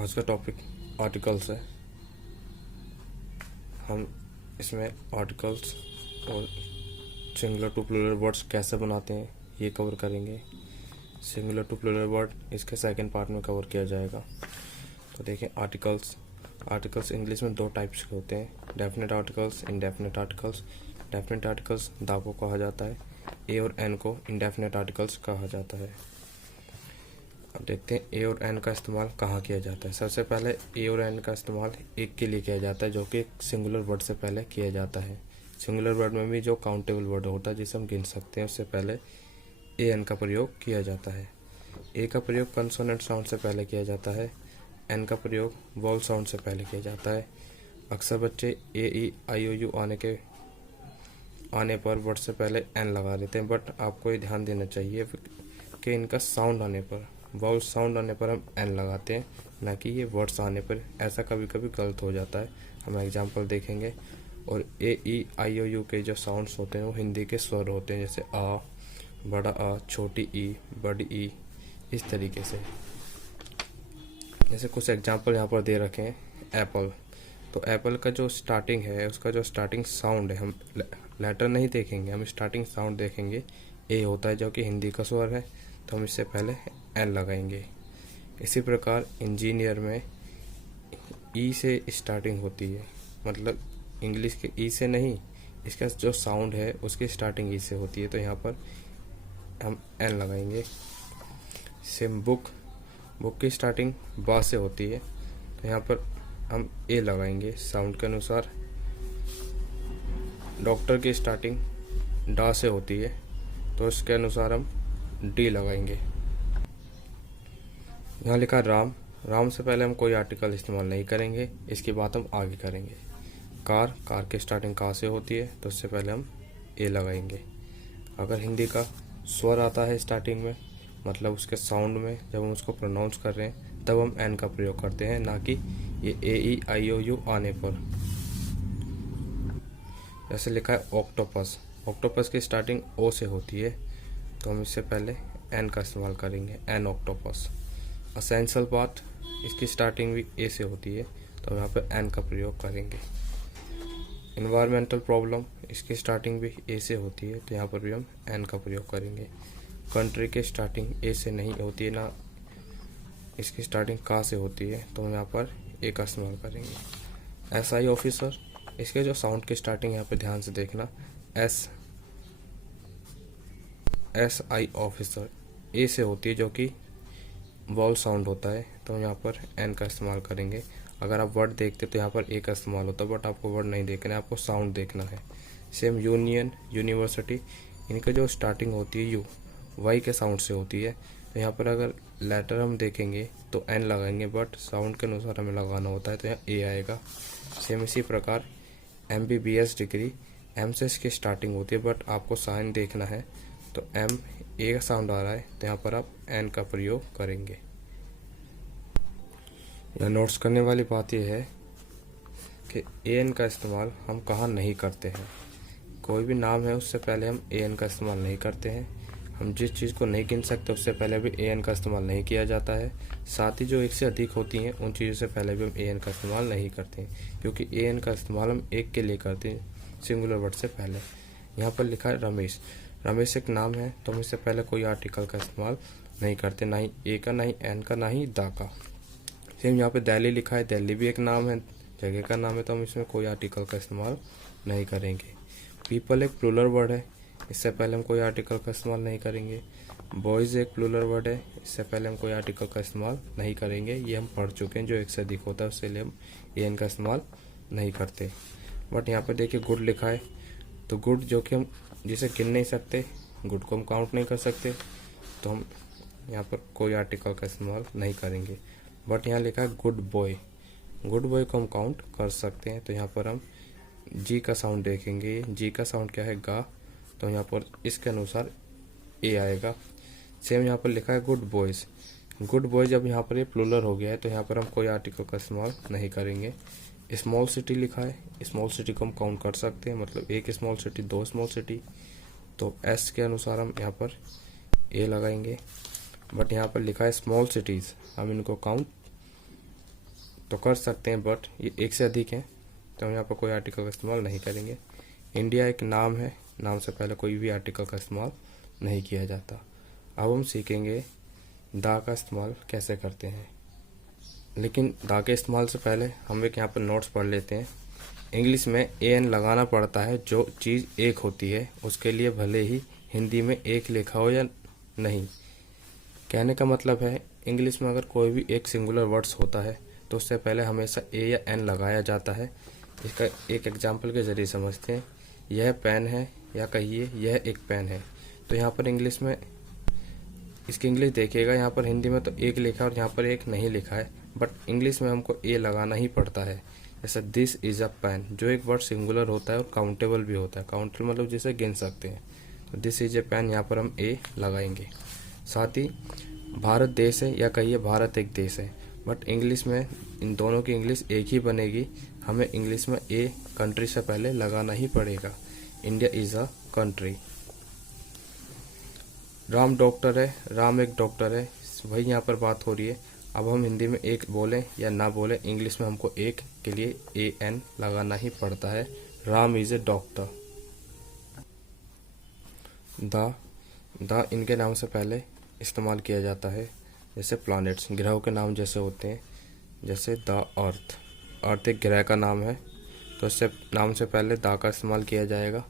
आज का topic articles है। हम इसमें आर्टिकल्स और सिंगुलर टू प्लूरल वर्ड्स कैसे बनाते हैं ये कवर करेंगे। सिंगुलर टू प्लूरल वर्ड इसके सेकंड पार्ट में कवर किया जाएगा। तो देखें, आर्टिकल्स इंग्लिश में दो टाइप्स के होते हैं, definite articles, indefinite articles. Definite articles दा को कहा जाता है, ए और एन को इनडेफिनेट आर्टिकल्स कहा जाता है। अब देखते हैं ए और एन का इस्तेमाल कहाँ किया जाता है। सबसे पहले ए और एन का इस्तेमाल एक के लिए किया जाता है, जो कि एक सिंगुलर वर्ड से पहले किया जाता है। सिंगुलर वर्ड में भी जो काउंटेबल वर्ड होता है जिसे हम गिन सकते हैं, उससे पहले ए एन का प्रयोग किया जाता है। ए का प्रयोग कंसोनेंट साउंड से पहले किया जाता है, एन का प्रयोग वॉवल साउंड से पहले किया जाता है। अक्सर बच्चे ए ई आई ओ यू आने पर वर्ड से पहले एन लगा देते हैं, बट आपको ये ध्यान देना चाहिए कि इनका साउंड आने पर, वाउल साउंड आने पर हम एन लगाते हैं, ना कि ये वर्ड्स आने पर। ऐसा कभी कभी गलत हो जाता है, हम एग्जांपल देखेंगे। और ए ई आई ओ यू के जो साउंड्स होते हैं वो हिंदी के स्वर होते हैं, जैसे आ, बड़ा आ, छोटी ई, बड़ी ई, इस तरीके से। जैसे कुछ एग्जांपल यहाँ पर दे रखे हैं। एप्पल, तो एप्पल का जो स्टार्टिंग है, उसका जो स्टार्टिंग साउंड है, हम लेटर नहीं देखेंगे, हम स्टार्टिंग साउंड देखेंगे। ए होता है जो कि हिंदी का स्वर है, तो हम इससे पहले एन लगाएंगे। इसी प्रकार इंजीनियर में ई से स्टार्टिंग होती है, मतलब इंग्लिश के ई से नहीं, इसका जो साउंड है उसकी स्टार्टिंग ई से होती है, तो यहाँ पर हम एन लगाएंगे। सेम बुक की स्टार्टिंग बा से होती है, तो यहाँ पर हम ए लगाएंगे साउंड के अनुसार। डॉक्टर की स्टार्टिंग डा से होती है, तो इसके अनुसार हम डी लगाएंगे। यहाँ लिखा राम से पहले हम कोई आर्टिकल इस्तेमाल नहीं करेंगे, इसकी बात हम आगे करेंगे। कार की स्टार्टिंग का से होती है, तो इससे पहले हम ए लगाएंगे। अगर हिंदी का स्वर आता है स्टार्टिंग में, मतलब उसके साउंड में, जब हम उसको प्रोनाउंस कर रहे हैं तब हम एन का प्रयोग करते हैं, ना कि ये ए ई आई ओ यू आने पर। जैसे लिखा है ऑक्टोपस की स्टार्टिंग ओ से होती है, तो हम इससे पहले एन का इस्तेमाल करेंगे, एन ऑक्टोपस। असेंशियल पार्ट, इसकी स्टार्टिंग भी ए से होती है, तो हम यहाँ पर एन का प्रयोग करेंगे। इन्वायरमेंटल प्रॉब्लम, इसकी स्टार्टिंग भी ए से होती है, तो यहाँ पर भी हम एन का प्रयोग करेंगे। कंट्री की स्टार्टिंग ए से नहीं होती है, ना इसकी स्टार्टिंग का से होती है, तो हम यहाँ पर ए का इस्तेमाल करेंगे। एस आई ऑफिसर, इसके जो साउंड की स्टार्टिंग यहाँ पर ध्यान से देखना, एस आई ऑफिसर ए से होती है, जो कि वॉवल साउंड होता है, तो हम यहाँ पर एन का इस्तेमाल करेंगे। अगर आप वर्ड देखते तो यहाँ पर ए का इस्तेमाल होता है, बट आपको वर्ड नहीं देखना है, आपको साउंड देखना है। सेम यूनियन, यूनिवर्सिटी, इनका जो स्टार्टिंग होती है यू, वाई के साउंड से होती है, तो यहाँ पर अगर लेटर हम देखेंगे तो एन लगाएंगे, बट साउंड के अनुसार हमें लगाना होता है, तो यहाँ ए आएगा। सेम इसी प्रकार MBBS डिग्री, एम से इसकी स्टार्टिंग होती है, बट आपको साइन देखना है, तो एम ए का साउंड आ रहा है, तो यहाँ पर आप एन का प्रयोग करेंगे। यहाँ नोट्स करने वाली बात यह है कि एन का इस्तेमाल हम कहाँ नहीं करते हैं। कोई भी नाम है उससे पहले हम एन का इस्तेमाल नहीं करते हैं। हम जिस चीज़ को नहीं गिन सकते उससे पहले भी एन का इस्तेमाल नहीं किया जाता है। साथ ही जो एक से अधिक होती हैं उन चीज़ों से पहले भी हम एन का इस्तेमाल नहीं करते हैं, क्योंकि एन का इस्तेमाल हम एक के लिए करते हैं, सिंगुलर वर्ड से पहले। यहाँ पर लिखा है रमेश एक नाम है, तो हम इससे पहले कोई आर्टिकल का इस्तेमाल नहीं करते, ना ही ए का, ना ही एन का, ना ही दा का। सेम यहाँ पे दिल्ली लिखा है, दिल्ली भी एक नाम है, जगह का नाम है, तो हम इसमें कोई आर्टिकल का इस्तेमाल नहीं करेंगे। पीपल एक प्लूरल वर्ड है, इससे पहले हम कोई आर्टिकल का इस्तेमाल नहीं करेंगे। बॉयज़ एक प्लूरल वर्ड है, इससे पहले हम कोई आर्टिकल का इस्तेमाल नहीं करेंगे, ये हम पढ़ चुके हैं। जो एक से अधिक होता है उससे लिए हम एन का इस्तेमाल नहीं करते। बट यहाँ पर देखिए गुड लिखा है, तो गुड जो कि हम जिसे गिन नहीं सकते, गुड को हम काउंट नहीं कर सकते, तो हम यहाँ पर कोई आर्टिकल का इस्तेमाल नहीं करेंगे। बट यहाँ लिखा है गुड बॉय को हम काउंट कर सकते हैं, तो यहाँ पर हम जी का साउंड देखेंगे। जी का साउंड क्या है, गा, तो यहाँ पर इसके अनुसार ए आएगा। सेम यहाँ पर लिखा है गुड बॉय, जब यहाँ पर ये प्लूरल हो गया है, तो यहाँ पर हम कोई आर्टिकल का इस्तेमाल नहीं करेंगे। स्मॉल सिटी लिखा है, स्मॉल सिटी को हम काउंट कर सकते हैं, मतलब एक स्मॉल सिटी, दो स्मॉल सिटी, तो एस के अनुसार हम यहाँ पर ए लगाएंगे। बट यहाँ पर लिखा है स्मॉल सिटीज़, हम इनको काउंट तो कर सकते हैं, बट ये एक से अधिक हैं तो हम यहाँ पर कोई आर्टिकल का इस्तेमाल नहीं करेंगे। इंडिया एक नाम है, नाम से पहले कोई भी आर्टिकल का इस्तेमाल नहीं किया जाता। अब हम सीखेंगे दा का इस्तेमाल कैसे करते हैं, लेकिन दा के इस्तेमाल से पहले हम एक यहाँ पर नोट्स पढ़ लेते हैं। इंग्लिश में एन लगाना पड़ता है, जो चीज़ एक होती है उसके लिए, भले ही हिंदी में एक लिखा हो या नहीं। कहने का मतलब है इंग्लिश में अगर कोई भी एक सिंगुलर वर्ड्स होता है तो उससे पहले हमेशा ए या एन लगाया जाता है। इसका एक एग्जाम्पल के ज़रिए समझते हैं। यह पेन है, या कहिए यह एक पेन है। तो यहाँ पर इंग्लिश में इसकी इंग्लिश देखिएगा, यहाँ पर हिंदी में तो एक लिखा है और यहाँ पर एक नहीं लिखा है, बट इंग्लिश में हमको ए लगाना ही पड़ता है। जैसे दिस इज़ अ पेन, जो एक वर्ड सिंगुलर होता है और काउंटेबल भी होता है। काउंटेबल मतलब जिसे गिन सकते हैं। तो दिस इज ए पेन, यहाँ पर हम ए लगाएंगे। साथ ही भारत देश है, या कहिए भारत एक देश है, बट इंग्लिश में इन दोनों की इंग्लिश एक ही बनेगी। हमें इंग्लिश में ए कंट्री से पहले लगाना ही पड़ेगा। India is a country. Ram doctor है, राम एक डॉक्टर है, वही यहाँ पर बात हो रही है। अब हम हिंदी में एक बोलें या ना बोलें, इंग्लिश में हमको एक के लिए ए एन लगाना ही पड़ता है। Ram is a doctor. The इनके नाम से पहले इस्तेमाल किया जाता है। जैसे प्लैनेट्स, ग्रहों के नाम जैसे होते हैं, जैसे द अर्थ। अर्थ एक ग्रह का नाम है, तो इससे नाम से पहले द का इस्तेमाल किया जाएगा।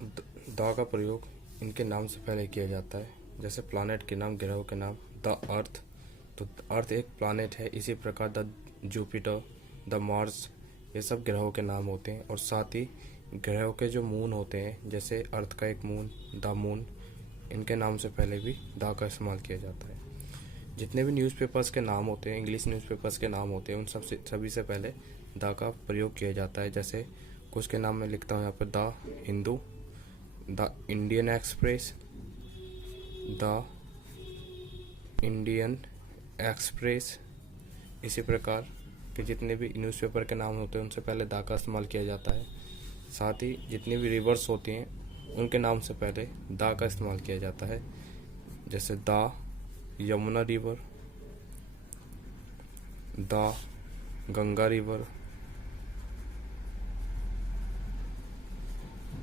द का प्रयोग इनके नाम से पहले किया जाता है। जैसे प्लैनेट के नाम, ग्रहों के नाम, द अर्थ, तो अर्थ एक प्लैनेट है। इसी प्रकार द जुपिटर, द मार्स, ये सब ग्रहों के नाम होते हैं। और साथ ही ग्रहों के जो मून होते हैं, जैसे अर्थ का एक मून, द मून, इनके नाम से पहले भी द का इस्तेमाल किया जाता है। जितने भी न्यूज़पेपर्स के नाम होते हैं, इंग्लिश न्यूज़पेपर्स के नाम होते हैं, उन सभी से पहले द का प्रयोग किया जाता है। जैसे कुछ के नाम मैं लिखता हूँ यहाँ पर, the Hindu, the Indian express, the Indian express. इसी प्रकार के जितने भी न्यूज़पेपर के नाम होते हैं उनसे पहले द का इस्तेमाल किया जाता है। साथ ही जितनी भी रिवर्स होती हैं उनके नाम से पहले द का इस्तेमाल किया जाता है। जैसे the Yamuna river, the Ganga river,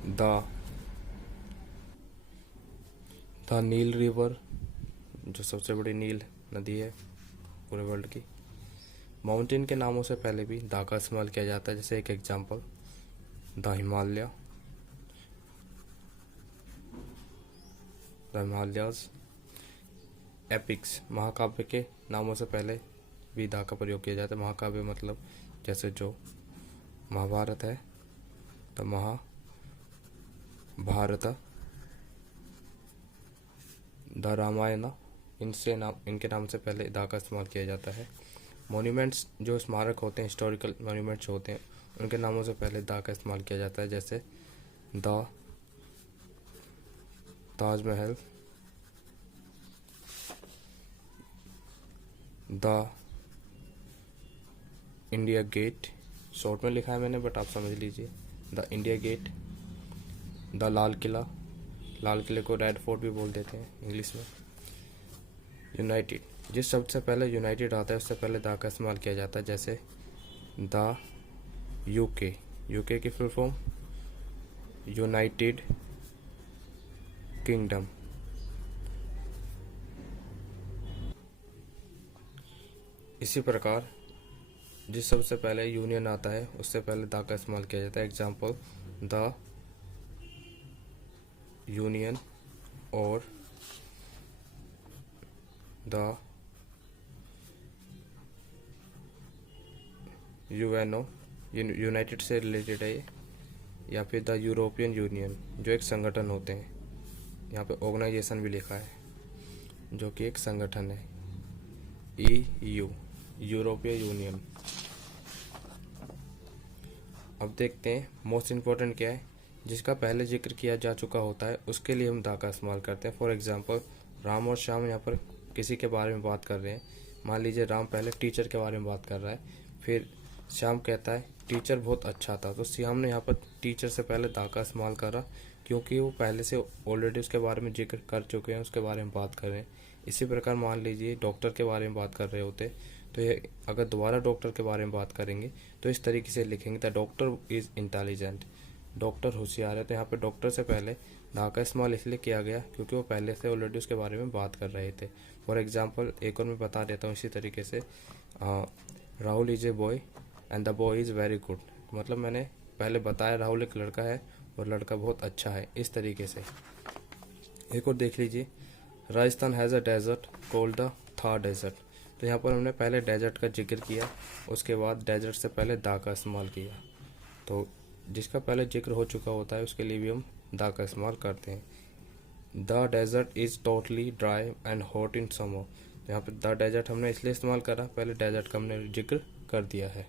the Nile river, जो सबसे बड़ी नील नदी है पूरे वर्ल्ड की। माउंटेन के नामों से पहले भी द का इस्तेमाल किया जाता है। जैसे एक example, the Himalaya, the Himalayas. Epics, महाकाव्य के नामों से पहले भी द का प्रयोग किया जाता है। महाकाव्य मतलब जैसे जो महाभारत है, तो महाभारत, द रामायण, इनके नाम से पहले द का इस्तेमाल किया जाता है। मॉन्यूमेंट्स, जो स्मारक होते हैं, हिस्टोरिकल मॉन्यूमेंट्स होते हैं, उनके नामों से पहले द का इस्तेमाल किया जाता है। जैसे the Taj Mahal, the India gate, short में लिखा है मैंने बट आप समझ लीजिए, the India gate, the Lal Qila, लाल किले को रेड फोर्ट भी बोल देते हैं इंग्लिश में। यूनाइटेड, जिस शब्द से पहले यूनाइटेड आता है उससे पहले द का इस्तेमाल किया जाता है। जैसे द यूके, यूके की फुल फॉर्म यूनाइटेड किंगडम। इसी प्रकार जिस शब्द से पहले यूनियन आता है उससे पहले द का इस्तेमाल किया जाता है। एग्जाम्पल, द यूनियन और द यूएनओ, यूनाइटेड से रिलेटेड है ये, या फिर द यूरोपियन यूनियन, जो एक संगठन होते हैं। यहाँ पे ऑर्गेनाइजेशन भी लिखा है, जो कि एक संगठन है। EU, यूरोपीय यूनियन। अब देखते हैं मोस्ट इम्पोर्टेंट क्या है, जिसका पहले जिक्र किया जा चुका होता है उसके लिए हम द का इस्तेमाल करते हैं। फॉर एग्जांपल, राम और श्याम यहाँ पर किसी के बारे में बात कर रहे हैं। मान लीजिए राम पहले टीचर के बारे में बात कर रहा है, फिर श्याम कहता है टीचर बहुत अच्छा था, तो श्याम ने यहाँ पर टीचर से पहले द का इस्तेमाल करा, क्योंकि वो पहले से ऑलरेडी उसके बारे में जिक्र कर चुके हैं, उसके बारे में बात कर रहे हैं। इसी प्रकार मान लीजिए डॉक्टर के बारे में बात कर रहे होते तो ये अगर दोबारा डॉक्टर के बारे में बात करेंगे तो इस तरीके से लिखेंगे the doctor is intelligent, doctor होशियार है। तो यहाँ पे डॉक्टर से पहले दा का इस्तेमाल इसलिए किया गया क्योंकि वो पहले से ऑलरेडी उसके बारे में बात कर रहे थे। फॉर एग्जांपल एक और मैं बता देता हूँ इसी तरीके से, Rahul is a boy and the boy is very good, मतलब मैंने पहले बताया राहुल एक लड़का है और लड़का बहुत अच्छा है, इस तरीके से। एक और देख लीजिए, Rajasthan has a desert called the Thar desert. तो यहाँ पर हमने पहले डेजर्ट का जिक्र किया, उसके बाद डेजर्ट से पहले दा का इस्तेमाल किया। तो जिसका पहले जिक्र हो चुका होता है उसके लिए भी हम दा का इस्तेमाल करते हैं। The desert is totally dry and hot in summer. यहाँ पर द डेजर्ट हमने इसलिए इस्तेमाल करा, पहले डेजर्ट का हमने जिक्र कर दिया है।